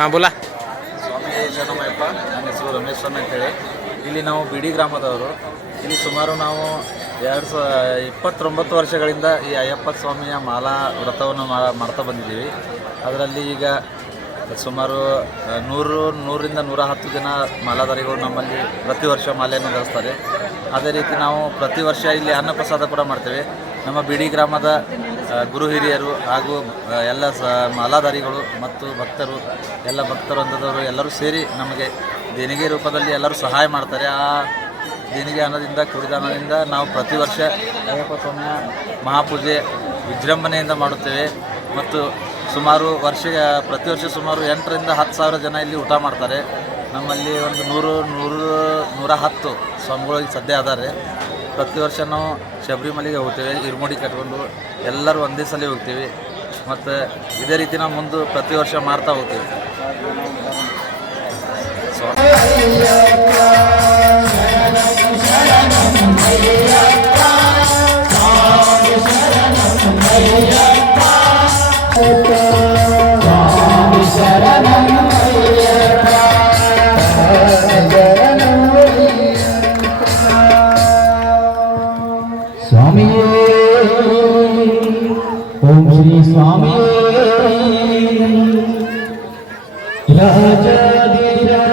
ಹಾಂ ಬೋಲಾ. ಸ್ವಾಮಿ ಶರಣಮಯ್ಯಪ್ಪ. ನನ್ನ ಹೆಸರು ರಮೇಶ್ ಅಂತ ಹೇಳಿ. ಇಲ್ಲಿ ನಾವು ಬಿಡಿ ಗ್ರಾಮದವರು. ಇಲ್ಲಿ ಸುಮಾರು ನಾವು 29 ವರ್ಷಗಳಿಂದ ಈ ಅಯ್ಯಪ್ಪ ಸ್ವಾಮಿಯ ಮಾಲಾ ವ್ರತವನ್ನು ಮಾಡ್ತಾ ಬಂದಿದ್ದೀವಿ. ಅದರಲ್ಲಿ ಈಗ ಸುಮಾರು 100ರಿಂದ 110 ಜನ ಮಾಲಾಧಾರಿಗಳು ನಮ್ಮಲ್ಲಿ ಪ್ರತಿ ವರ್ಷ ಮಾಲೆಯನ್ನು ಧರಿಸ್ತಾರೆ. ಅದೇ ರೀತಿ ನಾವು ಪ್ರತಿ ವರ್ಷ ಇಲ್ಲಿ ಅನ್ನಪ್ರಸಾದ ಕೂಡ ಮಾಡ್ತೇವೆ. ನಮ್ಮ ಬಿಡಿ ಗ್ರಾಮದ ಗುರು ಹಿರಿಯರು ಹಾಗೂ ಎಲ್ಲ ಮಾಲಾಧಾರಿಗಳು ಮತ್ತು ಭಕ್ತರು, ಎಲ್ಲ ಭಕ್ತವೃಂದದವರು ಎಲ್ಲರೂ ಸೇರಿ ನಮಗೆ ದೇಣಿಗೆ ರೂಪದಲ್ಲಿ ಎಲ್ಲರೂ ಸಹಾಯ ಮಾಡ್ತಾರೆ. ಆ ದೇಣಿಗೆ ಹಣದಿಂದ ಕೂಡಿದ ಹಣದಿಂದ ನಾವು ಪ್ರತಿ ವರ್ಷ ಅಯ್ಯಪ್ಪ ಸ್ವಾಮಿಯ ಮಹಾಪೂಜೆ ವಿಜೃಂಭಣೆಯಿಂದ ಮಾಡುತ್ತೇವೆ. ಮತ್ತು ಸುಮಾರು ಪ್ರತಿ ವರ್ಷ ಸುಮಾರು 8ರಿಂದ 10 ಸಾವಿರ ಜನ ಇಲ್ಲಿ ಊಟ ಮಾಡ್ತಾರೆ. ನಮ್ಮಲ್ಲಿ ಒಂದು 110 ಸ್ವಾಮಿಗಳು ಸದ್ಯ ಅದಾರೆ. ಪ್ರತಿ ವರ್ಷ ನಾವು ಶಬರಿಮಲೆಗೆ ಹೋಗ್ತೇವೆ, ಇರುಮುಡಿ ಕಟ್ಕೊಂಡು ಎಲ್ಲರೂ ಒಂದೇ ಸಲ ಹೋಗ್ತೀವಿ. ಮತ್ತು ಇದೇ ರೀತಿ ನಾವು ಮುಂದೆ ಪ್ರತಿ ವರ್ಷ ಮಾಡ್ತಾ ಹೋಗ್ತೀವಿ. स्वामिये ओम श्री स्वामिये राजाधिराजाय